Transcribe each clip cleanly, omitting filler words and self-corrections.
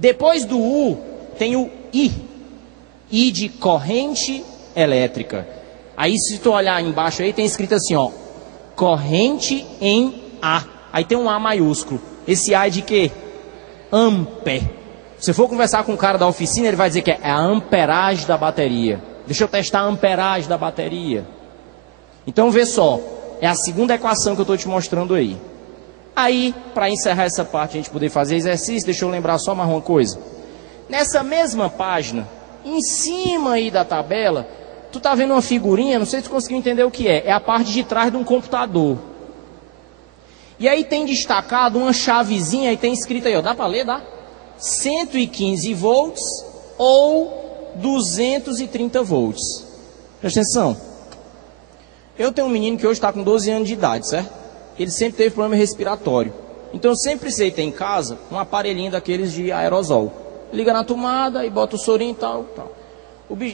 Depois do U, tem o I. I de corrente elétrica. Aí se tu olhar embaixo aí, tem escrito assim, ó, corrente em A. Aí tem um A maiúsculo. Esse A é de quê? Ampere. Se for conversar com o cara da oficina, ele vai dizer que é a amperagem da bateria. Deixa eu testar a amperagem da bateria. Então vê só, é a segunda equação que eu estou te mostrando aí. Aí, para encerrar essa parte, a gente poder fazer exercício, deixa eu lembrar só mais uma coisa. Nessa mesma página, em cima aí da tabela, tu tá vendo uma figurinha, não sei se tu conseguiu entender o que é. É a parte de trás de um computador. E aí tem destacado uma chavezinha, e tem escrito aí, ó, dá para ler, dá? 115 volts ou 230 volts. Presta atenção. Eu tenho um menino que hoje está com 12 anos de idade, certo? Ele sempre teve problema respiratório. Então eu sempre precisei ter em casa um aparelhinho daqueles de aerosol. Liga na tomada e bota o sorinho e tal.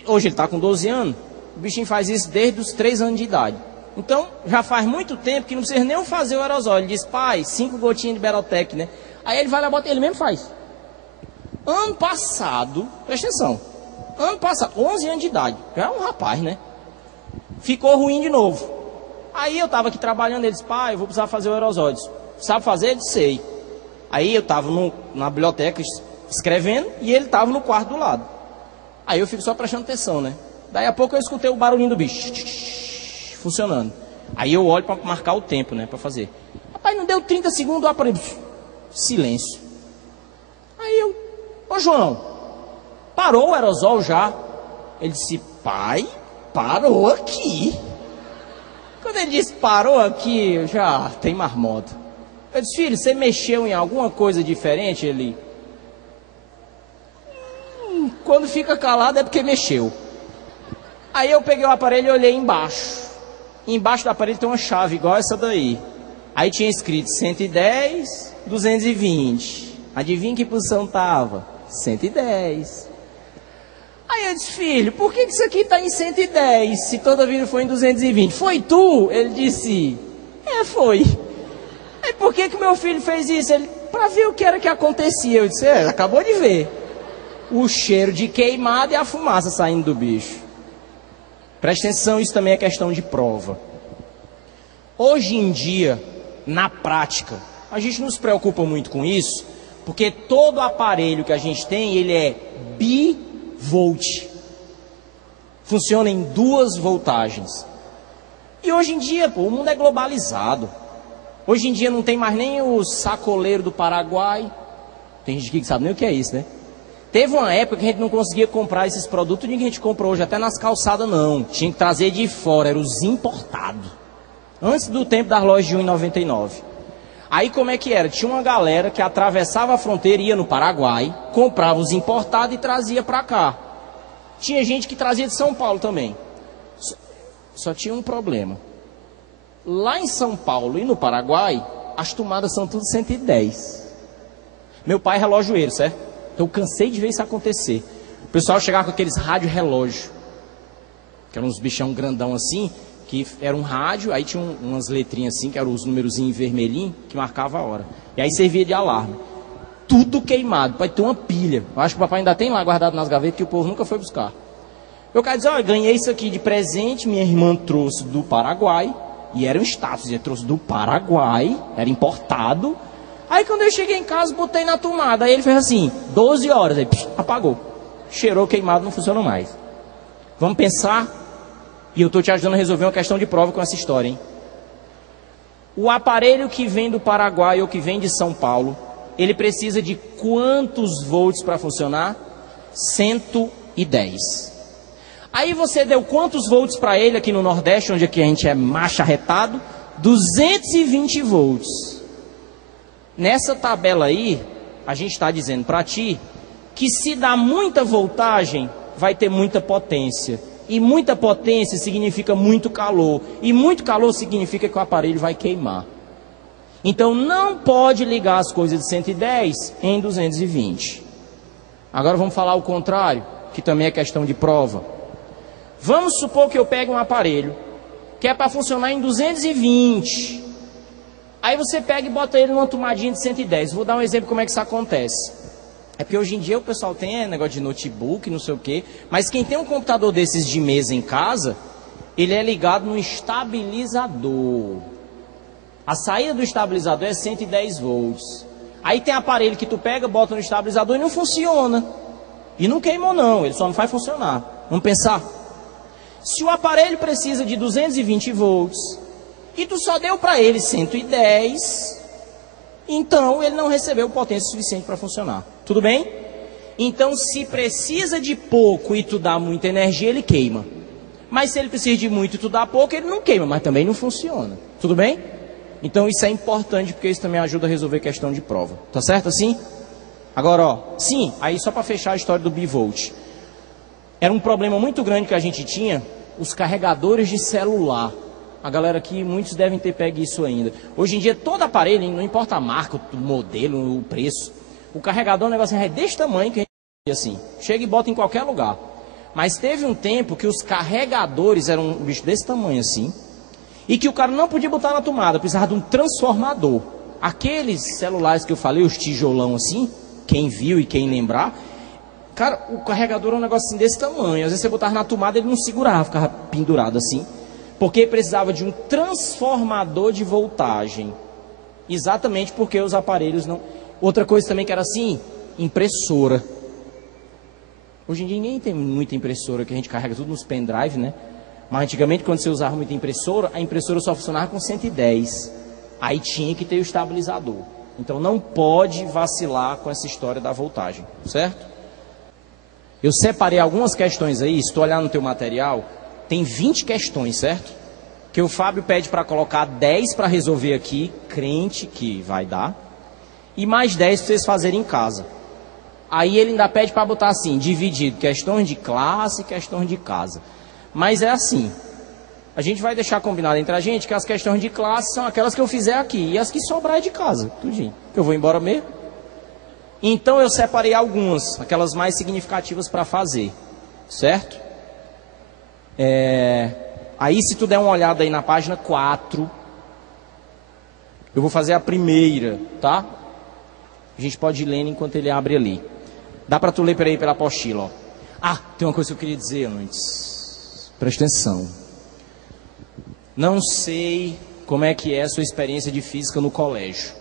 Hoje ele está com 12 anos. O bichinho faz isso desde os 3 anos de idade. Então já faz muito tempo que não precisa nem fazer o aerosol. Ele diz, pai, 5 gotinhas de Berotec, né? Aí ele vai lá e bota, ele mesmo faz. Ano passado, presta atenção, ano passado, 11 anos de idade, já é um rapaz, né? Ficou ruim de novo. Aí eu estava aqui trabalhando, ele disse, pai, eu vou precisar fazer o aerosol. Eu disse, sabe fazer? Ele disse, sei. Aí eu estava na biblioteca escrevendo e ele estava no quarto do lado. Aí eu fico só prestando atenção, né? Daí a pouco eu escutei o barulhinho do bicho, funcionando. Aí eu olho para marcar o tempo, né, para fazer. Rapaz, não deu 30 segundos, o aparelho, silêncio. Aí eu, ô João, parou o aerosol já? Ele disse, pai, parou aqui. Quando ele disse parou aqui, já tem marmota. Eu disse, filho, você mexeu em alguma coisa diferente? Ele, quando fica calado é porque mexeu. Aí eu peguei o aparelho e olhei embaixo. Embaixo do aparelho tem uma chave igual essa daí. Aí tinha escrito 110, 220. Adivinha que posição estava? 110. Aí eu disse, filho, por que isso aqui está em 110, se toda vida foi em 220? Foi tu? Ele disse, foi. Aí por que meu filho fez isso? Ele, para ver o que era que acontecia. Eu disse, acabou de ver. O cheiro de queimado e a fumaça saindo do bicho. Presta atenção, isso também é questão de prova. Hoje em dia, na prática, a gente não se preocupa muito com isso, porque todo aparelho que a gente tem, ele é bivolt. Funciona em 2 voltagens. E hoje em dia, o mundo é globalizado. Hoje em dia não tem mais nem o sacoleiro do Paraguai. Tem gente aqui que sabe nem o que é isso, né? Teve uma época que a gente não conseguia comprar esses produtos, ninguém a gente comprou hoje, até nas calçadas não. Tinha que trazer de fora, eram os importados. Antes do tempo das lojas de R$1,99. Aí como é que era? Tinha uma galera que atravessava a fronteira, ia no Paraguai, comprava os importados e trazia para cá. Tinha gente que trazia de São Paulo também. Só tinha um problema. Lá em São Paulo e no Paraguai, as tomadas são tudo 110. Meu pai é relojoeiro, certo? Então eu cansei de ver isso acontecer. O pessoal chegava com aqueles rádio relógio, que eram uns bichão grandão assim, que era um rádio, aí tinha umas letrinhas assim, que eram os númerozinhos vermelhinhos, que marcava a hora. E aí servia de alarme. Tudo queimado, pode ter uma pilha. Eu acho que o papai ainda tem lá guardado nas gavetas, que o povo nunca foi buscar. Eu quero dizer, olha, ganhei isso aqui de presente, minha irmã trouxe do Paraguai, e era um status, ela trouxe do Paraguai, era importado. Aí quando eu cheguei em casa, botei na tomada, aí ele fez assim, 12 horas, aí apagou. Cheirou queimado, não funcionou mais. Vamos pensar, e eu estou te ajudando a resolver uma questão de prova com essa história, hein? O aparelho que vem do Paraguai ou que vem de São Paulo, ele precisa de quantos volts para funcionar? 110. Aí você deu quantos volts para ele aqui no Nordeste, onde aqui a gente é macho arretado? 220 volts. Nessa tabela aí, a gente está dizendo para ti que se dá muita voltagem, vai ter muita potência. E muita potência significa muito calor. E muito calor significa que o aparelho vai queimar. Então não pode ligar as coisas de 110 em 220. Agora vamos falar o contrário, que também é questão de prova. Vamos supor que eu pegue um aparelho que é para funcionar em 220. Aí você pega e bota ele numa tomadinha de 110. Vou dar um exemplo como é que isso acontece. É porque hoje em dia o pessoal tem negócio de notebook, não sei o quê. Mas quem tem um computador desses de mesa em casa, ele é ligado no estabilizador. A saída do estabilizador é 110 volts. Aí tem aparelho que tu pega, bota no estabilizador e não funciona. E não queimou não, ele só não faz funcionar. Vamos pensar. Se o aparelho precisa de 220 volts e tu só deu para ele 110, então ele não recebeu potência suficiente para funcionar. Tudo bem? Então se precisa de pouco e tu dá muita energia, ele queima. Mas se ele precisa de muito e tu dá pouco, ele não queima, mas também não funciona. Tudo bem? Então isso é importante porque isso também ajuda a resolver questão de prova. Tá certo assim? Agora, ó, sim, aí só para fechar a história do bivolt. Era um problema muito grande que a gente tinha, os carregadores de celular. A galera aqui, muitos devem ter pego isso ainda. Hoje em dia, todo aparelho, não importa a marca, o modelo, o preço, o carregador, o negócio é desse tamanho que a gente assim, chega e bota em qualquer lugar. Mas teve um tempo que os carregadores eram um bicho desse tamanho assim, e que o cara não podia botar na tomada, precisava de um transformador. Aqueles celulares que eu falei, os tijolão assim, quem viu e quem lembrar, cara, o carregador é um negócio assim desse tamanho. Às vezes você botava na tomada, ele não segurava, ficava pendurado assim. Porque precisava de um transformador de voltagem. Exatamente porque os aparelhos não... Outra coisa também que era assim, impressora. Hoje em dia ninguém tem muita impressora, que a gente carrega tudo nos pendrive, né? Mas antigamente, quando você usava muita impressora, a impressora só funcionava com 110. Aí tinha que ter o estabilizador. Então não pode vacilar com essa história da voltagem, certo? Eu separei algumas questões aí, estou olhando no teu material, tem 20 questões, certo? Que o Fábio pede para colocar 10 para resolver aqui, crente que vai dar, e mais 10 para vocês fazerem em casa. Aí ele ainda pede para botar assim, dividido, questões de classe e questões de casa. Mas é assim, a gente vai deixar combinado entre a gente que as questões de classe são aquelas que eu fizer aqui, e as que sobrar é de casa, tudinho, que eu vou embora mesmo. Então eu separei algumas, aquelas mais significativas para fazer, certo? Aí se tu der uma olhada aí na página 4, eu vou fazer a primeira, tá? A gente pode ir lendo enquanto ele abre ali. Dá para tu ler pela apostila, ó. Ah, tem uma coisa que eu queria dizer antes. Presta atenção. Não sei como é que é a sua experiência de física no colégio.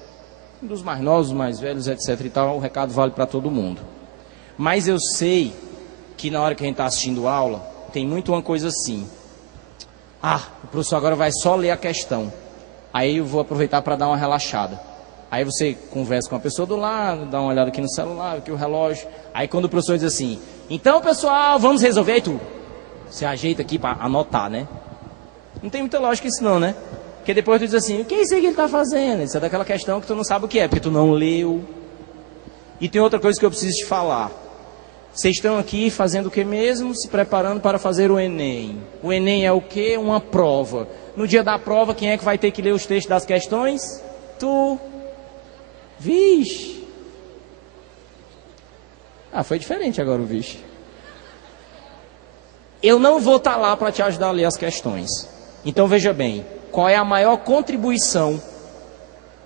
Dos mais novos, dos mais velhos, etc e tal, o recado vale para todo mundo. Mas eu sei que na hora que a gente está assistindo aula, tem muito uma coisa assim. Ah, o professor agora vai só ler a questão. Aí eu vou aproveitar para dar uma relaxada. Aí você conversa com a pessoa do lado, dá uma olhada aqui no celular, aqui o relógio. Aí quando o professor diz assim, então pessoal, vamos resolver, aí tu se ajeita aqui para anotar, né? Não tem muita lógica isso não, né? Porque depois tu diz assim, o que é isso aí que ele está fazendo? Isso é daquela questão que tu não sabe o que é, porque tu não leu. E tem outra coisa que eu preciso te falar. Vocês estão aqui fazendo o que mesmo? Se preparando para fazer o Enem. O Enem é o quê? Uma prova. No dia da prova, quem é que vai ter que ler os textos das questões? Tu. Vixe. Ah, foi diferente agora o vixe. Eu não vou estar lá para te ajudar a ler as questões. Então veja bem, qual é a maior contribuição,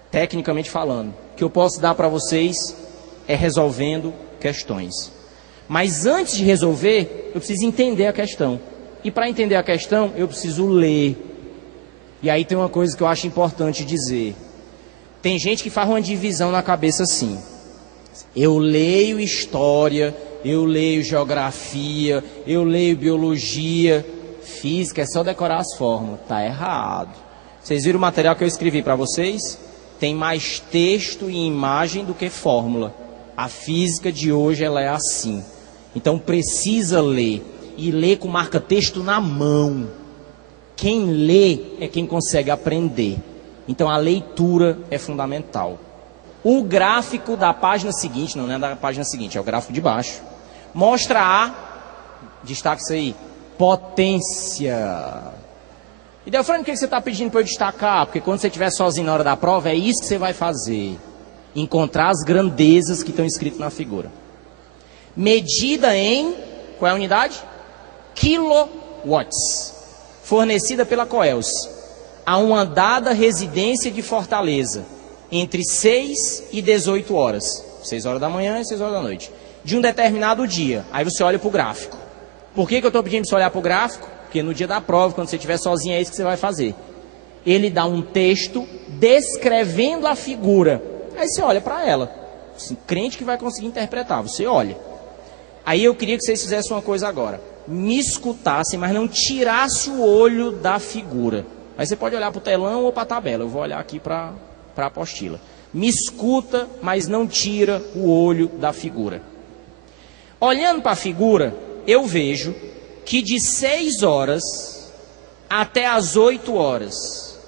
tecnicamente falando, que eu posso dar para vocês é resolvendo questões. Mas antes de resolver, eu preciso entender a questão. E para entender a questão, eu preciso ler. E aí tem uma coisa que eu acho importante dizer. Tem gente que faz uma divisão na cabeça assim. Eu leio história, eu leio geografia, eu leio biologia, física, é só decorar as fórmulas. Tá errado. Vocês viram o material que eu escrevi para vocês? Tem mais texto e imagem do que fórmula. A física de hoje ela é assim. Então precisa ler. E ler com marca-texto na mão. Quem lê é quem consegue aprender. Então a leitura é fundamental. O gráfico da página seguinte, não é da página seguinte, é o gráfico de baixo, mostra a, destaque isso aí, potência. E Delfrânio, por que você está pedindo para eu destacar? Porque quando você estiver sozinho na hora da prova, é isso que você vai fazer. Encontrar as grandezas que estão escritas na figura. Medida em, qual é a unidade? Kilowatts. Fornecida pela Coels. A uma dada residência de Fortaleza, entre 6 e 18 horas. 6 horas da manhã e 6 horas da noite, de um determinado dia. Aí você olha para o gráfico. Por que eu estou pedindo para você olhar para o gráfico? Porque no dia da prova, quando você estiver sozinho, é isso que você vai fazer. Ele dá um texto descrevendo a figura. Aí você olha para ela. Assim, crente que vai conseguir interpretar, você olha. Aí eu queria que vocês fizessem uma coisa agora. Me escutassem, mas não tirasse o olho da figura. Aí você pode olhar para o telão ou para a tabela. Eu vou olhar aqui para a apostila. Me escuta, mas não tira o olho da figura. Olhando para a figura, eu vejo que de 6 horas até as 8 horas,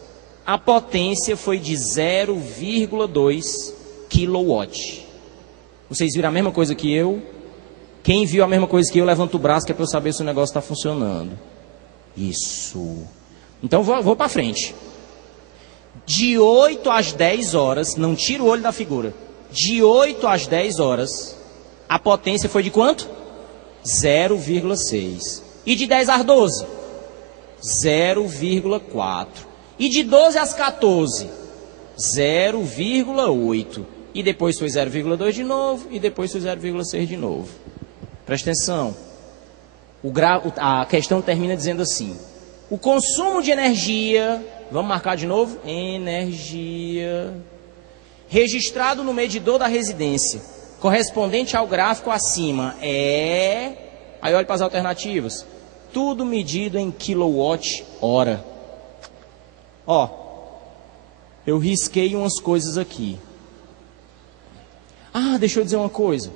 a potência foi de 0,2 kW. Vocês viram a mesma coisa que eu? Quem viu a mesma coisa que eu, levanta o braço, que é para eu saber se o negócio está funcionando. Isso. Então vou para frente. De 8 às 10 horas, não tira o olho da figura. De 8 às 10 horas, a potência foi de quanto? 0,6. E de 10 às 12? 0,4. E de 12 às 14? 0,8. E depois foi 0,2 de novo, e depois foi 0,6 de novo. Presta atenção. A questão termina dizendo assim: o consumo de energia, vamos marcar de novo? Energia registrado no medidor da residência, correspondente ao gráfico acima, é... Aí olha para as alternativas. Tudo medido em kWh. Ó, eu risquei umas coisas aqui. Ah, deixa eu dizer uma coisa.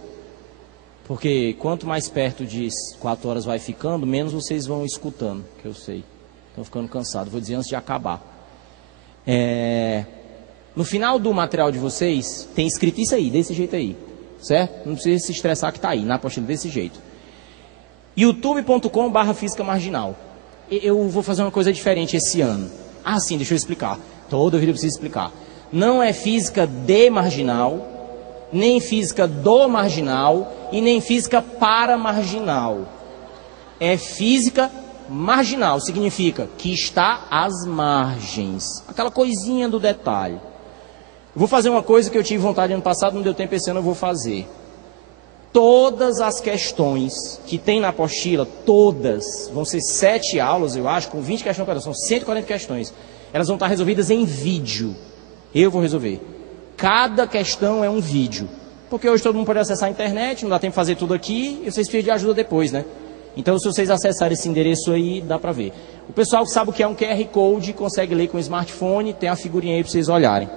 Porque quanto mais perto de 4 horas vai ficando, menos vocês vão escutando, que eu sei. Estão ficando cansados. Vou dizer antes de acabar. No final do material de vocês, tem escrito isso aí, desse jeito aí. Certo? Não precisa se estressar que está aí, na apostila desse jeito. youtube.com/física marginal. Eu vou fazer uma coisa diferente esse ano. Ah, sim, deixa eu explicar. Toda vida eu preciso explicar. Não é física de marginal, nem física do marginal e nem física para marginal. É física marginal, significa que está às margens. Aquela coisinha do detalhe. Eu vou fazer uma coisa que eu tive vontade ano passado, não deu tempo, esse ano eu vou fazer. Todas as questões que tem na apostila, todas, vão ser 7 aulas, eu acho, com 20 questões cada, são 140 questões. Elas vão estar resolvidas em vídeo. Eu vou resolver. Cada questão é um vídeo. Porque hoje todo mundo pode acessar a internet, não dá tempo de fazer tudo aqui, e vocês precisam de ajuda depois, né? Então, se vocês acessarem esse endereço aí, dá para ver. O pessoal que sabe o que é um QR Code, consegue ler com o smartphone, tem a figurinha aí para vocês olharem.